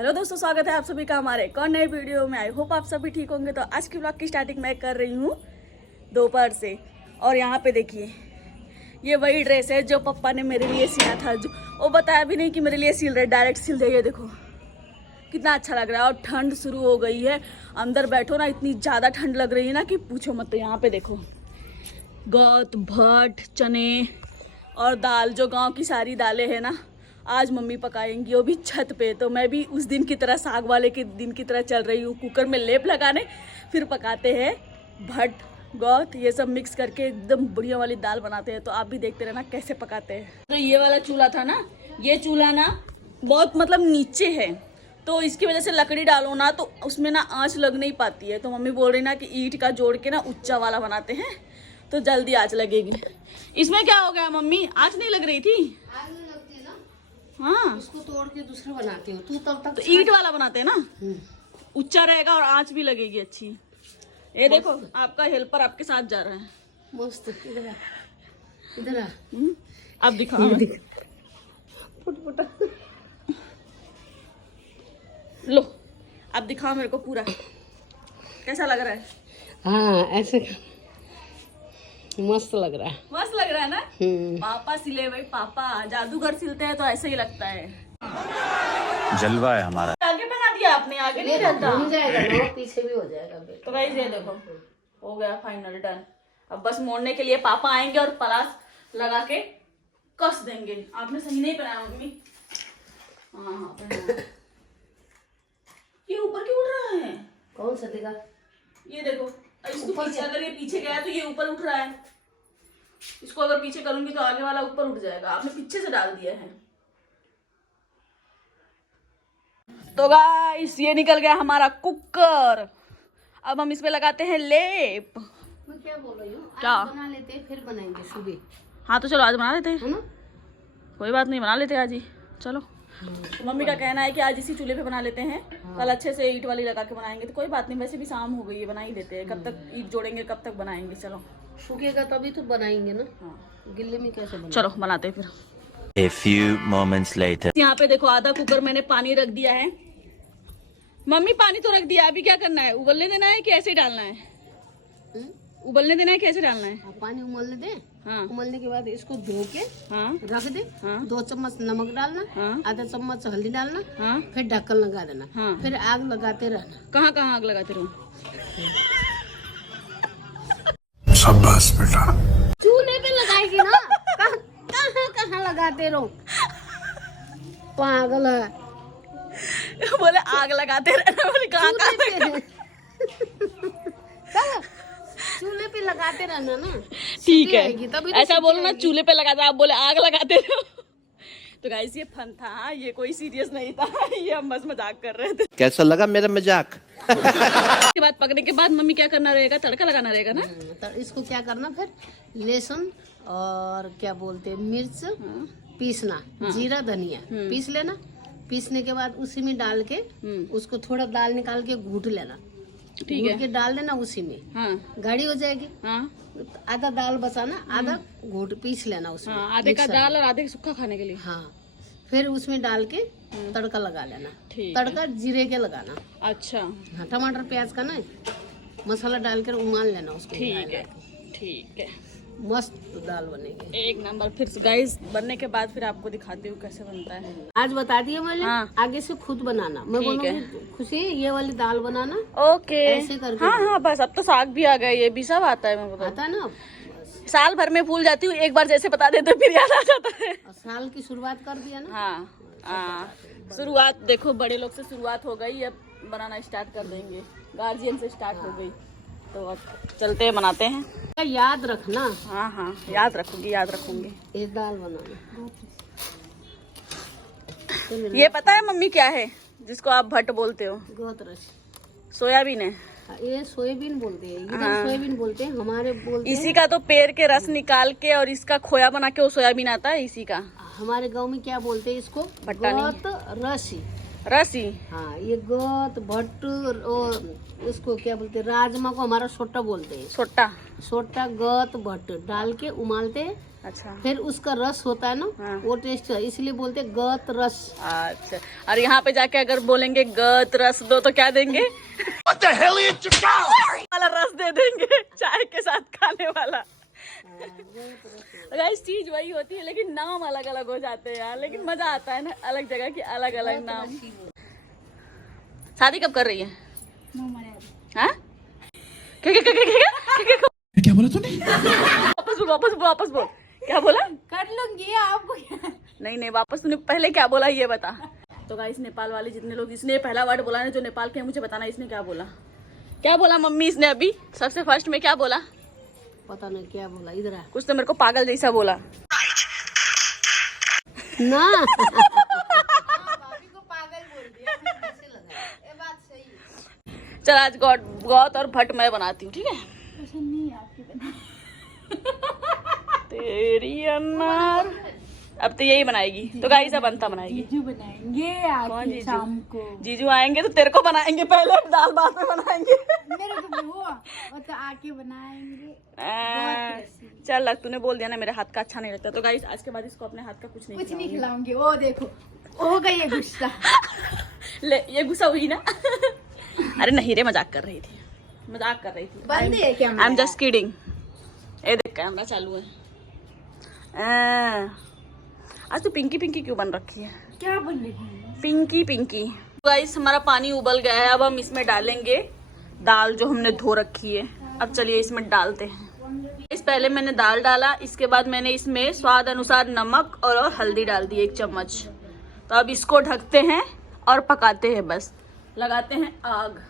Hello दोस्तों, स्वागत है आप सभी का हमारे एक और नए वीडियो में। आई होप आप सभी ठीक होंगे। तो आज की ब्लॉग की स्टार्टिंग मैं कर रही हूँ दोपहर से। और यहाँ पे देखिए, ये वही ड्रेस है जो पापा ने मेरे लिए सिला था। जो वो बताया भी नहीं कि मेरे लिए सिल रहे, डायरेक्ट सिल रहे। ये देखो कितना अच्छा लग रहा है। और ठंड शुरू हो गई है, अंदर बैठो ना, इतनी ज़्यादा ठंड लग रही है ना कि पूछो मत। तो यहाँ पे देखो गौत, भट, चने और दाल, जो गाँव की सारी दालें हैं ना, आज मम्मी पकाएंगी, वो भी छत पे। तो मैं भी उस दिन की तरह, साग वाले के दिन की तरह चल रही हूँ, कुकर में लेप लगाने, फिर पकाते हैं भट, गौत, ये सब मिक्स करके एकदम बढ़िया वाली दाल बनाते हैं। तो आप भी देखते रहना कैसे पकाते हैं। तो ये वाला चूल्हा था ना, ये चूल्हा ना बहुत मतलब नीचे है, तो इसकी वजह से लकड़ी डालो ना तो उसमें ना आँच लग नहीं पाती है। तो मम्मी बोल रही ना कि ईंट का जोड़ के ना ऊंचा वाला बनाते हैं तो जल्दी आँच लगेगी। इसमें क्या हो गया मम्मी, आँच नहीं लग रही थी? हाँ, उसको तोड़ के दूसरा बनाती हूँ। तू तब तक तो ईंट वाला बनाते हैं ना, ऊंचा रहेगा और आँच भी लगेगी अच्छी। ये देखो आपका हेल्पर आपके साथ जा रहा है। मस्त। इधर आ, इधर आ। अब दिखाओ। लो अब दिखाओ मेरे को पूरा, कैसा लग रहा है? हाँ, ऐसे मस्त लग रहा है। मस्त लग रहा है ना। पापा सिले भाई, पापा जादूगर सिलते हैं तो ऐसे ही लगता है। जलवा है हमारा। आगे बना दिया आपने, आगे नहीं रहता। घूम जाएगा ना, पीछे भी हो जाएगा। तो गाइस ये देखो हो गया फाइनल डन। अब बस मोड़ने के लिए पापा आएंगे और पलास लगा के कस देंगे। आपने सही नहीं बनाया मम्मी। हाँ पहनाया। ये ऊपर क्यों उड़ रहा है? कौन सा देगा? ये देखो, इसको पीछे, अगर ये पीछे गया तो ये ऊपर उठ रहा है। इसको अगर पीछे करूंगी तो आगे वाला ऊपर उठ जाएगा। आपने पीछे से डाल दिया है। तो गाइस ये निकल गया हमारा कुकर। अब हम इसमें लगाते हैं लेप। मैं क्या बोल रही हूँ, क्या? आज बना लेते हैं, फिर बनाएंगे सुबह। हाँ तो चलो आज बना लेते हैं, है ना? कोई बात नहीं, बना लेते हैं आज ही। चलो मम्मी का कहना है कि आज इसी चूल्हे पे बना लेते हैं, कल अच्छे से ईंट वाली लगा के बनाएंगे। तो कोई बात नहीं, वैसे भी शाम हो गई है, बना ही देते हैं। कब तक ईंट जोड़ेंगे, कब तक बनाएंगे। चलो सूखेगा तभी तो बनाएंगे ना। हाँ गिल्ले में कैसे बनाएंगे? चलो बनाते हैं फिर। A few moments later. यहाँ पे देखो आधा कुकर मैंने पानी रख दिया है। मम्मी पानी तो रख दिया, अभी क्या करना है? उबलने देना है कि ऐसे डालना है? उबलने देना है कि ऐसे डालना है? पानी उबलने दे। हाँ उबलने के बाद इसको धो के हाँ रख दे। हाँ 2 चम्मच नमक डालना, हाँ आधा चम्मच हल्दी डालना, हाँ फिर ढक्कन लगा देना, हाँ। फिर आग लगाते रहना। कहाँ कहाँ आग लगाते रहो? शाबाश बेटा। चूल्हे पे लगाएगी ना, कहाँ कहाँ लगाते रहो, पागल है। बोले आग लगाते रहना, बोले कहाँ कहाँ? चूल्हे पे लगाते रहना ना। ठीक आएगी तभी है, तो ऐसा सीटी बोलो ना, आएगी। चूल्हे पे लगाते, आप बोले आग लगाते रहो। तो गाइस ये फन था, हाँ, ये कोई सीरियस नहीं था। ये हम बस मजाक कर रहे थे। कैसा लगा मेरा मजाक? इसके बाद पकने के बाद मम्मी क्या करना रहेगा? तड़का लगाना रहेगा ना। तो इसको क्या करना, फिर लहसुन और क्या बोलते हैं, मिर्च पीसना, जीरा धनिया पीस लेना। पीसने के बाद उसी में डाल के उसको थोड़ा दाल निकाल के घूट लेना। ठीक है, घूट के डाल देना उसी में, हाँ गाढ़ी हो जाएगी। हाँ आधा दाल बसाना, आधा घूट पीस लेना उसमें। हाँ, आधे का दाल और आधे का सूखा खाने के लिए। हाँ, फिर उसमें डाल के तड़का लगा लेना। ठीक तड़का जीरे के लगाना। अच्छा हाँ, टमाटर प्याज का ना, मसाला डाल कर उबाल लेना उसको। ठीक है, ठीक है, मस्त दाल बनेगी, एक नंबर। फिर गाइस बनने के बाद फिर आपको दिखाती हूँ कैसे बनता है। आज बता दिया मैंने। हाँ। आगे से खुद बनाना। मैं ठीक है। बोलूँगी खुशी ये वाली दाल बनाना। ओके, ऐसे करके हाँ हाँ, बस अब तो साग भी आ गया, ये भी सब आता है। मैं आता है ना। साल भर में भूल जाती हूँ, एक बार जैसे बता देते फिर याद आ जाता है। और साल की शुरुआत कर दिया ना। हाँ हाँ, शुरुआत देखो बड़े लोग से शुरुआत हो गई, अब बनाना स्टार्ट कर देंगे। गार्जियन से स्टार्ट हो गई, तो अब चलते हैं बनाते हैं। याद रखना। हाँ हाँ याद रखूंगी, याद रखूंगी। ये दाल बनाना। ये पता है मम्मी क्या है जिसको आप भट्ट बोलते हो? गोतरस। सोयाबीन है। ये सोयाबीन बोलते हैं, इधर सोयाबीन बोलते हैं, हमारे बोलते इसी का तो पेड़ के रस निकाल के और इसका खोया बना के वो सोयाबीन आता है, इसी का। हमारे गांव में क्या बोलते हैं इसको? भट्टा नहीं। गोत रसी। रसी। हाँ, ये गोत भट्ट और इसको क्या बोलते हैं, राजमा को हमारा सोटा बोलते हैं। सोटा। सोटा गोत भट्ट डाल के उमालते हैं, अच्छा फिर उसका रस होता है ना, हाँ। वो टेस्ट है, इसलिए बोलते हैं गत रस। अच्छा, और यहाँ पे जाके अगर बोलेंगे गत रस दो तो क्या देंगे? वाला रस दे देंगे, चाय के साथ खाने वाला। गाइस चीज वही होती है लेकिन नाम अलग अलग हो जाते हैं यार, लेकिन मजा आता है ना, अलग जगह की अलग अलग नाम। शादी कब कर रही है? हाँ? क्या बोला तूने? वापस बोल क्या बोला? कर लूंगी आपको। नहीं वापस तूने पहले क्या बोला ये बता। तो गाइस नेपाल वाले जितने लोग, इसने पहला वर्ड बोला ना जो नेपाल के, मुझे बताना इसने क्या बोला। क्या बोला मम्मी इसने अभी सबसे फर्स्ट में क्या बोला? पता नहीं क्या बोला, इधर आ कुछ तो मेरे को पागल जैसा बोला ना। चल आज गौत और भट्ट मैं बनाती हूँ, ठीक है? तेरी अनार अब तो यही बनाएगी, तो गाइस अब अंता बनाएगी। जीजू बनाएंगे कौन जीजू? शाम को। जीजू आएंगे तो तेरे को बनाएंगे, पहले दाल बाद में बनाएंगे। मेरे को भी हुआ वो तो आके बनाएंगे। चल लग, तूने बोल दिया ना मेरे हाथ का अच्छा नहीं लगता, तो गाइस आज के बाद इसको अपने हाथ का कुछ नहीं कुछ नहीं खिलाऊंगी। खिलाऊंगी। वो देखो हो गई है गुस्सा। ले ये गुस्सा हुई ना? अरे नहीं रे, मजाक कर रही थी। बंद है क्या? I am just kidding. ये देख कैमरा चालू है। आज तो पिंकी क्यों बन रखी है? क्या बन रही है? पिंकी। गाइस हमारा पानी उबल गया है, अब हम इसमें डालेंगे दाल जो हमने धो रखी है। अब चलिए इसमें डालते हैं। इस पहले मैंने दाल डाला, इसके बाद मैंने इसमें स्वाद अनुसार नमक और हल्दी डाल दी 1 चम्मच। तो अब इसको ढकते हैं और पकाते हैं, बस लगाते हैं आग।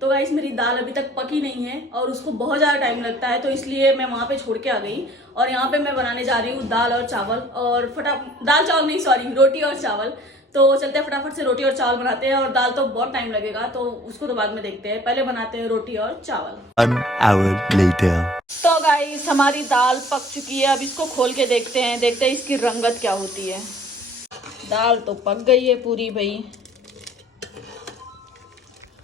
तो गाइस मेरी दाल अभी तक पकी नहीं है और उसको बहुत ज़्यादा टाइम लगता है, तो इसलिए मैं वहाँ पे छोड़ के आ गई और यहाँ पे मैं बनाने जा रही हूँ दाल और चावल और रोटी और चावल। तो चलते हैं फटाफट से रोटी और चावल बनाते हैं, और दाल तो बहुत टाइम लगेगा तो उसको तो बाद में देखते हैं, पहले बनाते हैं रोटी और चावल। 1 hour later. तो गाइस हमारी दाल पक चुकी है, अब इसको खोल के देखते हैं इसकी रंगत क्या होती है। दाल तो पक गई है पूरी भाई।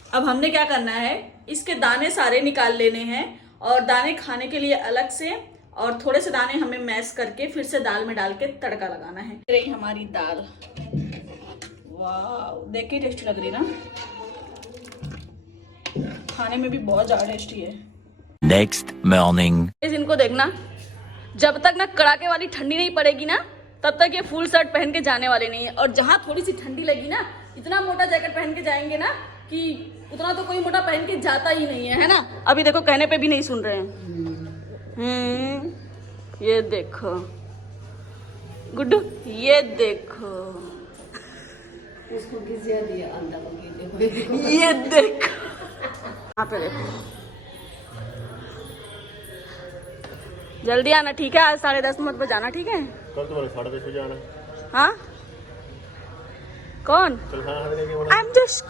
अब हमने क्या करना है, इसके दाने सारे निकाल लेने हैं और दाने खाने के लिए अलग से, और थोड़े से दाने हमें मैश करके फिर से दाल में डाल के तड़का लगाना है। रही हमारी दाल, वाह देख के टेस्टी लग रही ना, खाने में भी बहुत ज्यादा टेस्टी है। Next morning. इनको देखना, जब तक ना कड़ाके वाली ठंडी नहीं पड़ेगी ना तब तक ये फुल शर्ट पहन के जाने वाले नहीं है, और जहाँ थोड़ी सी ठंडी लगी ना इतना मोटा जैकेट पहन के जाएंगे ना कि उतना तो कोई मोटा पहन के जाता ही नहीं है ना। अभी देखो कहने पे भी नहीं सुन रहे हैं। ये देखो गुड्डू, ये देखो, उसको घिसिया दिया अंडा को। ये देखो, यहाँ पे देखो। जल्दी आना ठीक है, आज 10:30 मत बजाना, ठीक है? कल तुम्हारे 10:30 बजे आना है। हाँ कौन? चल खाना खाने के आई एम जस्ट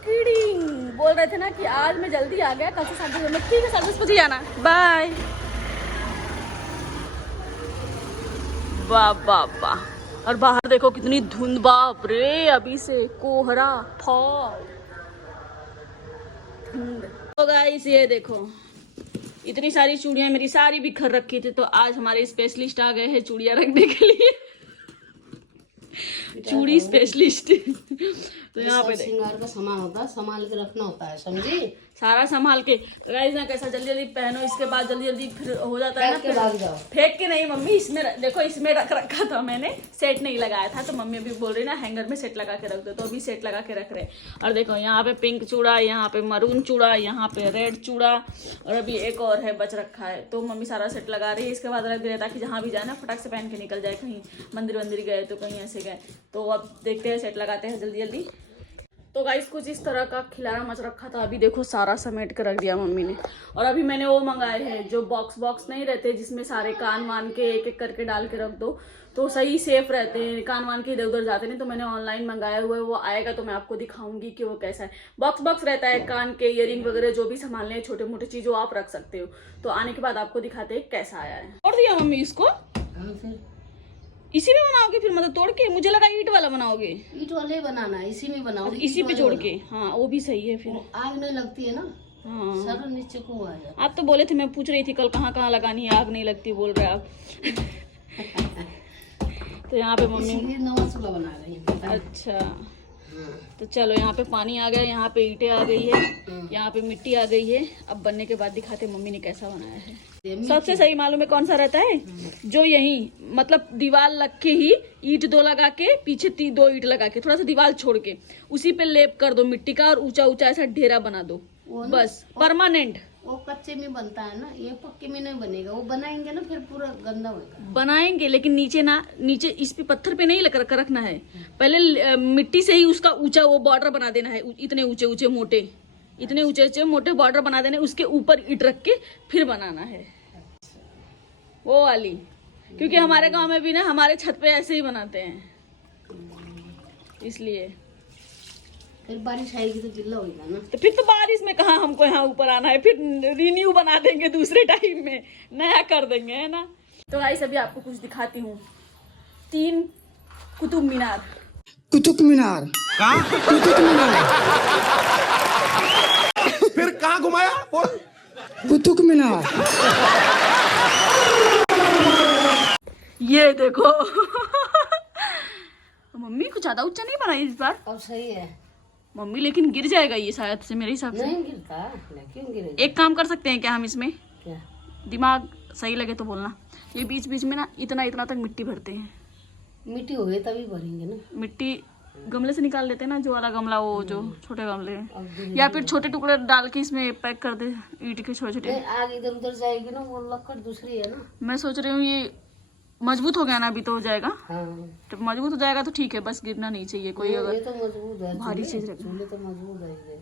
किडिंग। बोल रहे थे ना कि आज मैं जल्दी आ गया, कल से 10:30 बजे। ठीक है 10:30 बजे आना, बाय। वाह। और बाहर देखो कितनी धुंध, बाप रे, अभी से कोहरा फॉल धुंध। तो गाइस ये देखो इतनी सारी चूड़ियां मेरी सारी बिखर रखी थी, तो आज हमारे स्पेशलिस्ट आ गए हैं चूड़ियां रखने के लिए। चूड़ी स्पेशलिस्ट। तो यहाँ पे श्रृंगार का सामान होता है, संभाल के रखना होता है, समझी? सारा संभाल के। गाइस ना कैसा जल्दी पहनो, इसके बाद जल्दी फिर हो जाता है ना, फेंक के भाग जाओ। फेंक के नहीं मम्मी, इसमें देखो इसमें रख रखा था मैंने, सेट नहीं लगाया था, तो मम्मी अभी बोल रही ना हैंगर में सेट लगा के रख दो, तो अभी सेट लगा के रख रहे। और देखो यहाँ पे पिंक चूड़ा, यहाँ पे मरून चूड़ा, यहाँ पे रेड चूड़ा, और अभी एक और है बच रखा है, तो मम्मी सारा सेट लगा रही है। इसके बाद रख दे ताकि जहाँ भी जाए ना फटाक से पहन के निकल जाए, कहीं मंदिर गए तो कहीं ऐसे गए। तो अब देखते हैं, सेट लगाते हैं जल्दी। तो गाइस कुछ इस तरह का खिलारा मच रखा था, अभी देखो सारा समेट के रख दिया मम्मी ने। और अभी मैंने वो मंगाए हैं जो बॉक्स नहीं रहते जिसमें सारे कान वान के एक करके डाल के रख दो, तो सही सेफ रहते हैं, कान वान के इधर उधर जाते नहीं। तो मैंने ऑनलाइन मंगाया हुआ है, वो आएगा तो मैं आपको दिखाऊंगी कि वो कैसा है। बॉक्स रहता है, कान के इयरिंग वगैरह जो भी संभालने हैं, छोटे मोटे चीज़ वो आप रख सकते हो। तो आने के बाद आपको दिखाते हैं कैसा आया है। तोड़ दिया मम्मी इसको, इसी में बनाओगे फिर, मतलब तोड़ के? मुझे लगा ईंट वाला बनाओगे। ईंट वाले बनाना है, इसी में बनाओ, इसी पे जोड़ के, हाँ वो भी सही है फिर। आग नहीं लगती है ना। हाँ। सर नीचे को आ जाता। आप तो बोले थे, मैं पूछ रही थी कल कहाँ कहाँ लगानी है, आग नहीं लगती बोल रहे आप। तो यहाँ पे मम्मी, इसीलिए नवा चूल्हा बना रही है। अच्छा तो चलो यहाँ पे पानी आ गया, यहाँ पे ईंटें आ गई है, यहाँ पे मिट्टी आ गई है। अब बनने के बाद दिखाते मम्मी ने कैसा बनाया है। सबसे सही मालूम है कौन सा रहता है, जो यही मतलब दीवार लग के ही ईंट 2 लगा के, पीछे 2 ईंट लगा के, थोड़ा सा दीवार छोड़ के उसी पे लेप कर दो मिट्टी का, और ऊंचा ऊंचा ऐसा ढेरा बना दो, बस परमानेंट। वो कच्चे में बनता है ना, ये पक्के में नहीं बनेगा। वो बनाएंगे ना फिर पूरा गंदा होगा। बनाएंगे लेकिन नीचे इस पे पत्थर पे नहीं लग रखना है, पहले मिट्टी से ही उसका ऊंचा वो बॉर्डर बना देना है। इतने ऊंचे ऊंचे मोटे बॉर्डर बना देने, उसके ऊपर ईंट रख के फिर बनाना है वो वाली। क्योंकि हमारे गांव में भी ना हमारे छत पे ऐसे ही बनाते हैं, इसलिए। फिर बारिश आएगी तो गिल्ला होगा ना। तो फिर तो बारिश में कहाँ हमको यहाँ ऊपर आना है, फिर रिन्यू बना देंगे दूसरे टाइम में, नया कर देंगे, है ना। तो गाइस अभी आपको कुछ दिखाती हूँ। 3 कुतुब मीनार। कुतुब मीनार फिर कहाँ घुमाया बोल। कुतुब मीनार। ये देखो। मम्मी कुछ ज्यादा ऊंचा नहीं बनाई इस बार अब सही है मम्मी, लेकिन गिर जाएगा ये शायद से, मेरे हिसाब से। नहीं गिरता, क्यों गिरेगा? एक काम कर सकते हैं क्या हम इसमें, क्या? दिमाग सही लगे तो बोलना, ये बीच बीच में ना इतना इतना तक मिट्टी भरते हैं। मिट्टी हुए तभी भरेंगे ना। मिट्टी गमले से निकाल लेते हैं ना, जो वाला गमला, वो जो छोटे गमले हैं, अब या फिर छोटे टुकड़े डाल के इसमें पैक कर दे ईंट के छोटे छोटे। आग इधर उधर जाएगी ना, वो लकड़ दूसरी है ना। मैं सोच रही हूँ ये मजबूत हो गया ना, अभी तो हो जाएगा। हाँ तो मजबूत हो जाएगा तो ठीक है, बस गिरना नहीं चाहिए कोई। अगर ये तो मजबूत है, भारी चीज रखना, चूल्हे तो मजबूत है।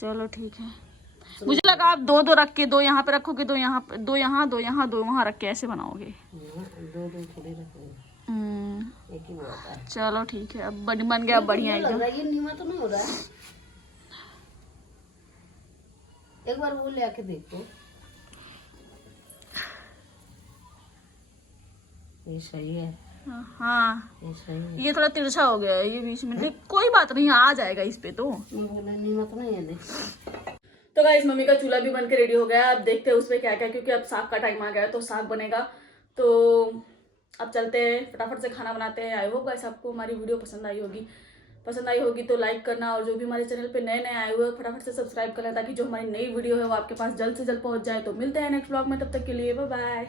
चलो ठीक है। मुझे लगा आप 2 रख के 2 यहाँ पे रखोगे, 2 यहाँ, 2 यहाँ, 2 यहाँ, 2 वहाँ रख के ऐसे बनाओगे। 2 थोड़ी रखेंगे, एक ही बहुत है। चलो ठीक है, अब बन गया बढ़िया लग एकदम। रहा है ये नीमा तो नहीं हो रहा है। एक बार वो ले आके देखो, ये सही है। हाँ ये सही है। ये थोड़ा तिरछा हो गया है ये बीच में, लेकिन कोई बात नहीं, आ जाएगा इस पे तो। नीमा तो नहीं है देख। तो गाइस मम्मी का चूल्हा भी बन के रेडी हो गया। अब देखते हैं उसमें क्या क्या, क्योंकि अब साग का टाइम आ गया है तो साग बनेगा। तो अब चलते हैं, फटाफट से खाना बनाते हैं। आई होप गाइस आपको हमारी वीडियो पसंद आई होगी तो लाइक करना, और जो भी हमारे चैनल पे नए आए हुए हैं फटाफट से सब्सक्राइब कर लें, ताकि जो हमारी नई वीडियो है वो आपके पास जल्द से जल्द पहुंच जाए। तो मिलते हैं नेक्स्ट ब्लॉग में, तब तक के लिए बाय बाय।